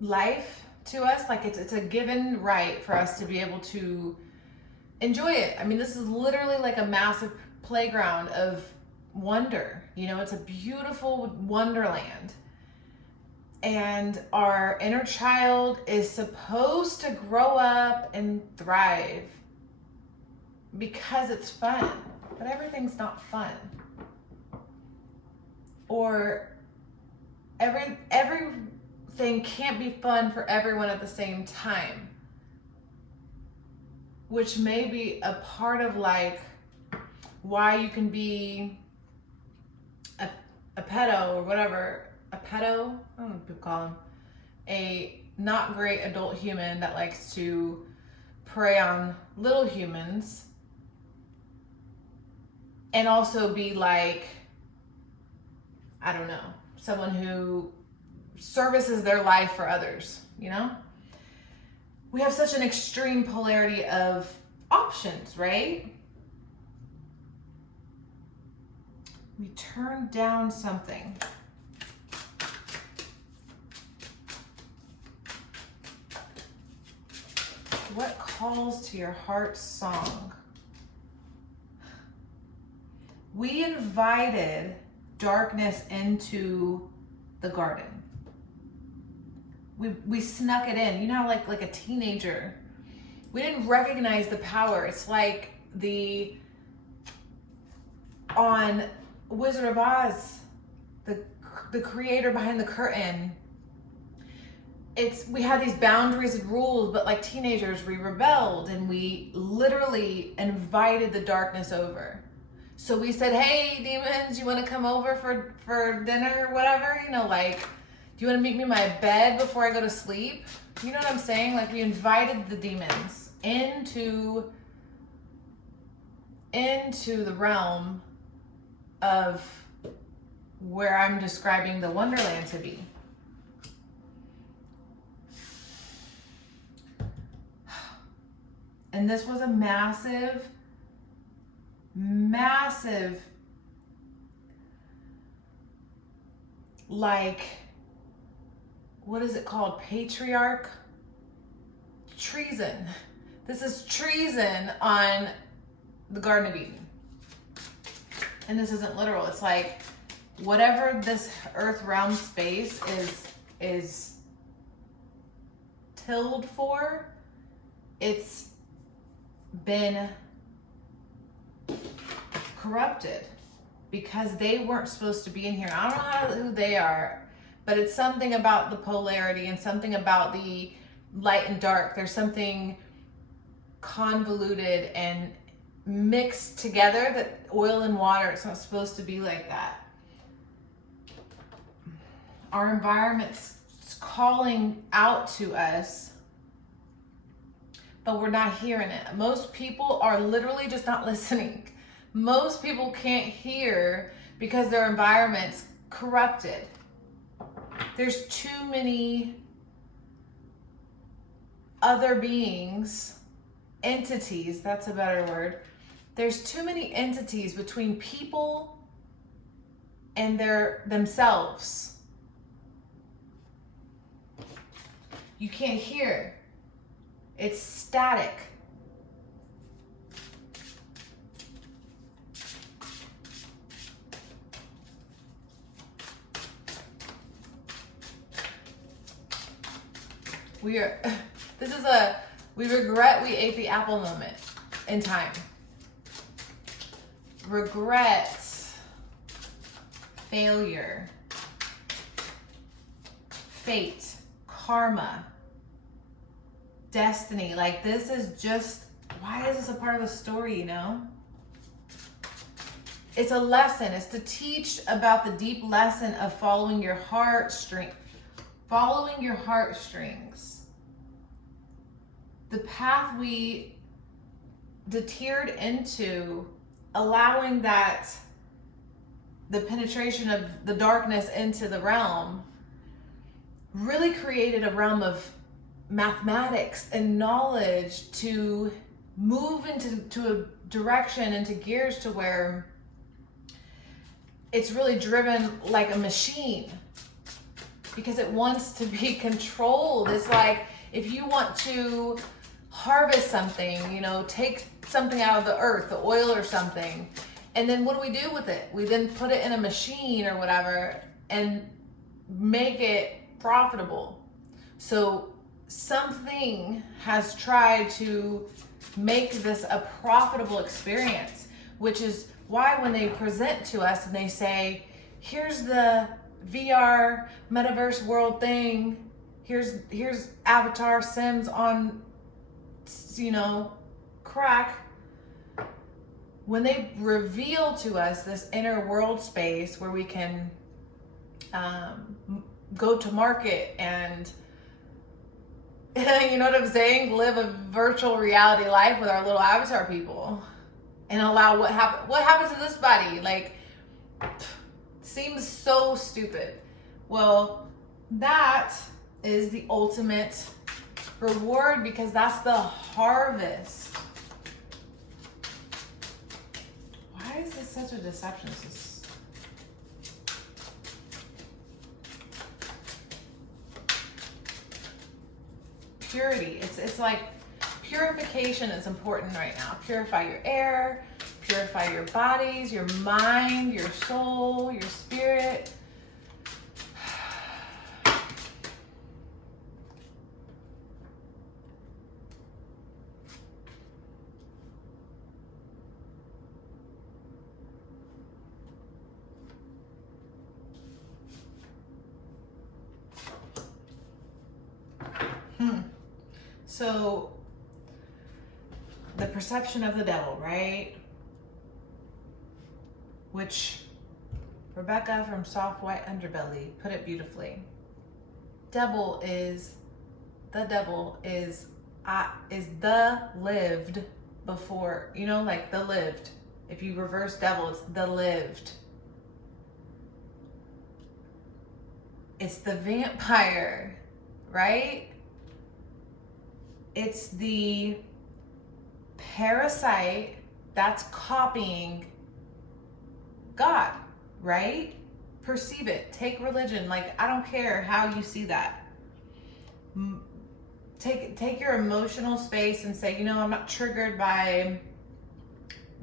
life to us. Like it's a given right for us to be able to enjoy it. I mean, this is literally like a massive playground of wonder. You know, it's a beautiful wonderland. And our inner child is supposed to grow up and thrive because it's fun. But everything's not fun. Or everything can't be fun for everyone at the same time. Which may be a part of like why you can be a pedo or whatever. A pedo? I don't know what people call them. A not great adult human that likes to prey on little humans. And also be like, I don't know, someone who services their life for others, you know? We have such an extreme polarity of options, right? We turned down something. What calls to your heart's song? We invited darkness into the garden. We snuck it in. You know, like a teenager. We didn't recognize the power. It's like on Wizard of Oz, the creator behind the curtain. We had these boundaries and rules, but like teenagers, we rebelled and we literally invited the darkness over. So we said, hey, demons, you want to come over for dinner or whatever? You know, like, do you want to meet me in my bed before I go to sleep? You know what I'm saying? Like, we invited the demons into the realm of where I'm describing the Wonderland to be. And this was a massive, like, what is it called? Patriarch? Treason. This is treason on the Garden of Eden. And this isn't literal. It's like, whatever this earth realm space is tilled for, it's been corrupted because they weren't supposed to be in here. I don't know who they are, but it's something about the polarity and something about the light and dark. There's something convoluted and mixed together that oil and water, it's not supposed to be like that. Our environment's calling out to us, but we're not hearing it. Most people are literally just not listening. Most people can't hear because their environment's corrupted. There's too many other beings, entities, that's a better word. There's too many entities between people and themselves. You can't hear. It's static. We regret we ate the apple moment in time. Regret, failure, fate, karma, destiny. Like, this is just, why is this a part of the story, you know? It's a lesson. It's to teach about the deep lesson of following your heartstrings. Following your heartstrings. The path we deterred into, allowing that, the penetration of the darkness into the realm, really created a realm of mathematics and knowledge to move into a direction, into gears to where it's really driven like a machine. because it wants to be controlled. It's like if you want to harvest something, you know, take something out of the earth, the oil or something, and then what do we do with it? We then put it in a machine or whatever and make it profitable. So something has tried to make this a profitable experience, which is why when they present to us and they say, here's the VR metaverse world thing, here's Avatar Sims on, you know, crack. When they reveal to us this inner world space where we can go to market and you know what I'm saying, live a virtual reality life with our little avatar people and allow what happens to this body, like, seems so stupid. Well, that is the ultimate reward, because that's the harvest. Why is this such a deception? This is purity. It's like purification is important right now. Purify your air, purify your bodies, your mind, your soul, your spirit. So, the perception of the devil, right? Which Rebecca from Soft White Underbelly put it beautifully. The devil is the lived before, you know, like the lived. If you reverse devil, it's the lived. It's the vampire, right? It's the parasite that's copying God, right? Perceive it. Take religion. Like, I don't care how you see that. Take your emotional space and say, you know, I'm not triggered by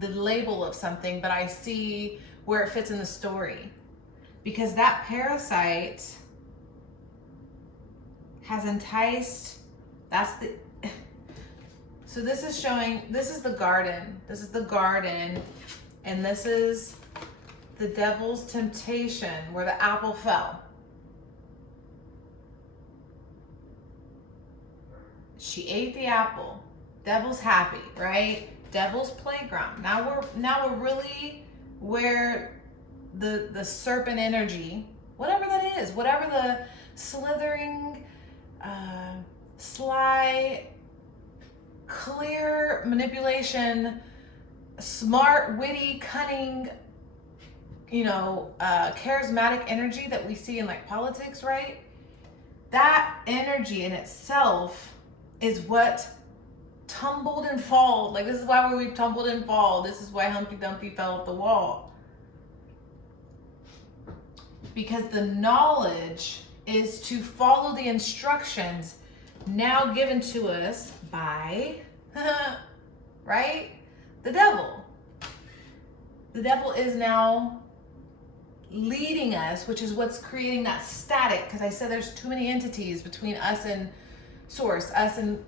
the label of something, but I see where it fits in the story. Because that parasite has enticed, so this is showing, this is the garden. This is the garden, and this is the devil's temptation where the apple fell. She ate the apple. Devil's happy, right? Devil's playground. Now we're really where the serpent energy, whatever that is, whatever the slithering, sly, clear manipulation, smart, witty, cunning, you know, charismatic energy that we see in like politics, right? That energy in itself is what tumbled and fall. Like, this is why we've tumbled and fall. This is why Humpty Dumpty fell off the wall. Because the knowledge is to follow the instructions now given to us by, right? The devil. The devil is now leading us, which is what's creating that static. Because I said there's too many entities between us and Source, us and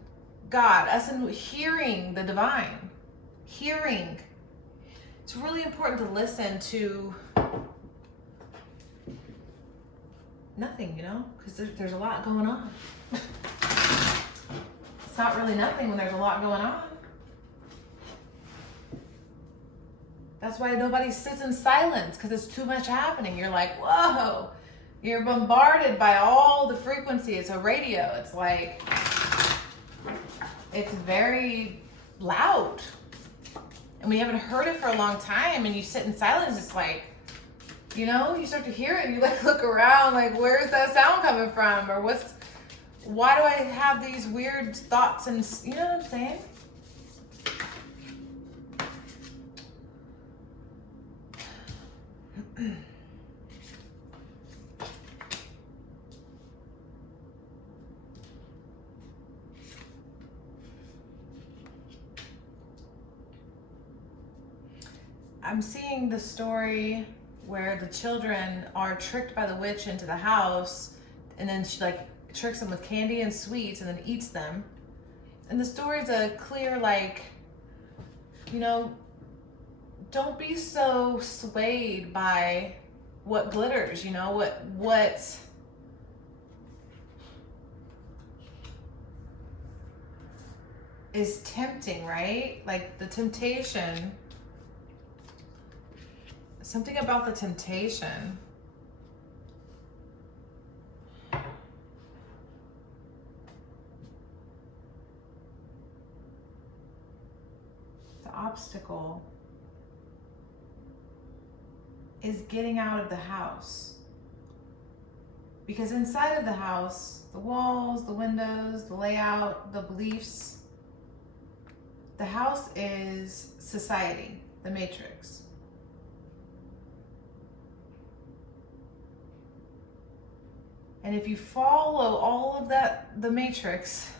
God, us and hearing the divine. Hearing. It's really important to listen to nothing, you know, because there's a lot going on. It's not really nothing when there's a lot going on. That's why nobody sits in silence, because it's too much happening. You're like, whoa, you're bombarded by all the frequency. It's a radio. It's like, it's very loud. And we haven't heard it for a long time, and you sit in silence, it's like, you know, you start to hear it and you like look around like, where's that sound coming from? Or why do I have these weird thoughts? And you know what I'm saying? I'm seeing the story where the children are tricked by the witch into the house, and then she like tricks them with candy and sweets and then eats them. And the story's a clear, like, you know, don't be so swayed by what glitters, you know, what is tempting, right? Like the temptation, something about the temptation. The obstacle is getting out of the house. Because inside of the house, the walls, the windows, the layout, the beliefs, the house is society, the matrix. And if you follow all of that, the matrix,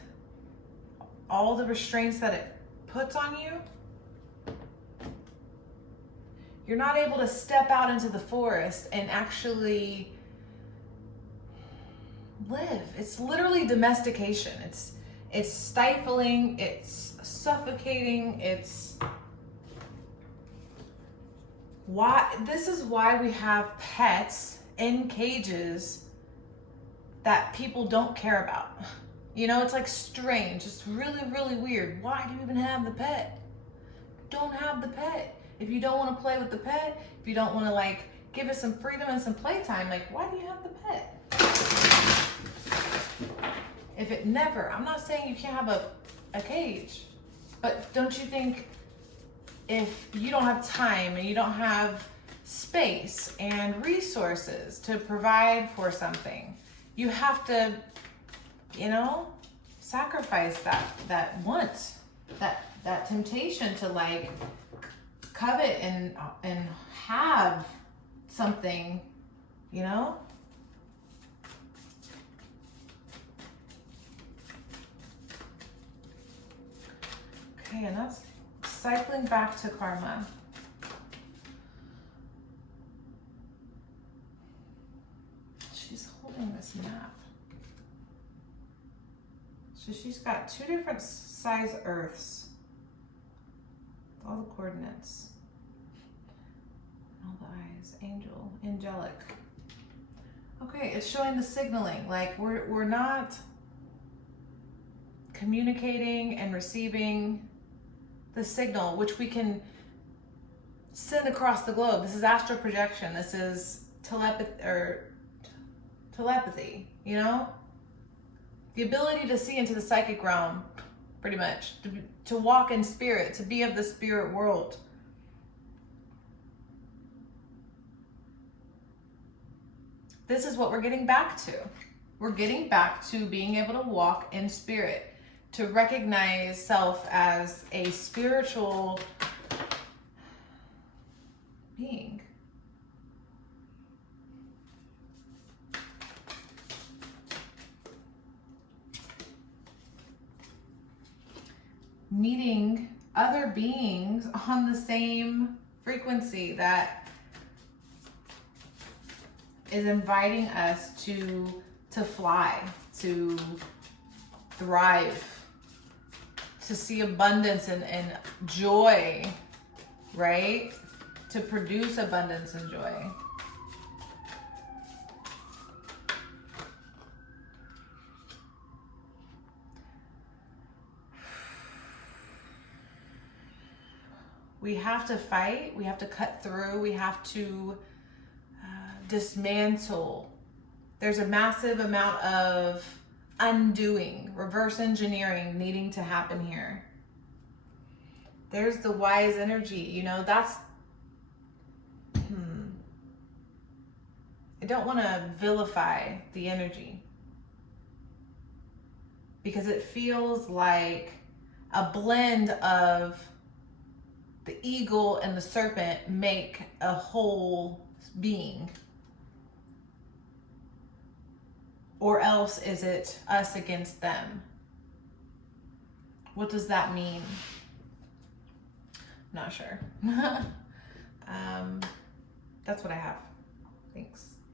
all the restraints that it puts on you, you're not able to step out into the forest and actually live. It's literally domestication. It's stifling, it's suffocating, it's why this is why we have pets in cages that people don't care about. You know, it's like strange. It's really, really weird. Why do you even have the pet? Don't have the pet. If you don't want to play with the pet, if you don't want to like give it some freedom and some playtime, like why do you have the pet? If it never, I'm not saying you can't have a cage, but don't you think if you don't have time and you don't have space and resources to provide for something, you have to, you know, sacrifice that want, that temptation to like covet and have something, you know? Okay, and that's cycling back to karma. She's holding this map. So she's got 2 different size earths. All the coordinates. All the eyes. Angel. Angelic. Okay, it's showing the signaling. Like we're not communicating and receiving the signal, which we can send across the globe. This is astral projection. This is telepathy, you know? The ability to see into the psychic realm, pretty much. To walk in spirit, to be of the spirit world. This is what we're getting back to. We're getting back to being able to walk in spirit, to recognize self as a spiritual being. Meeting other beings on the same frequency that is inviting us to fly, to thrive, to see abundance and joy, right? To produce abundance and joy. We have to fight, we have to cut through, we have to dismantle. There's a massive amount of undoing, reverse engineering needing to happen here. There's the wise energy, you know, that's, I don't want to vilify the energy because it feels like a blend of the eagle and the serpent make a whole being. Or else is it us against them? What does that mean? Not sure. That's what I have. Thanks.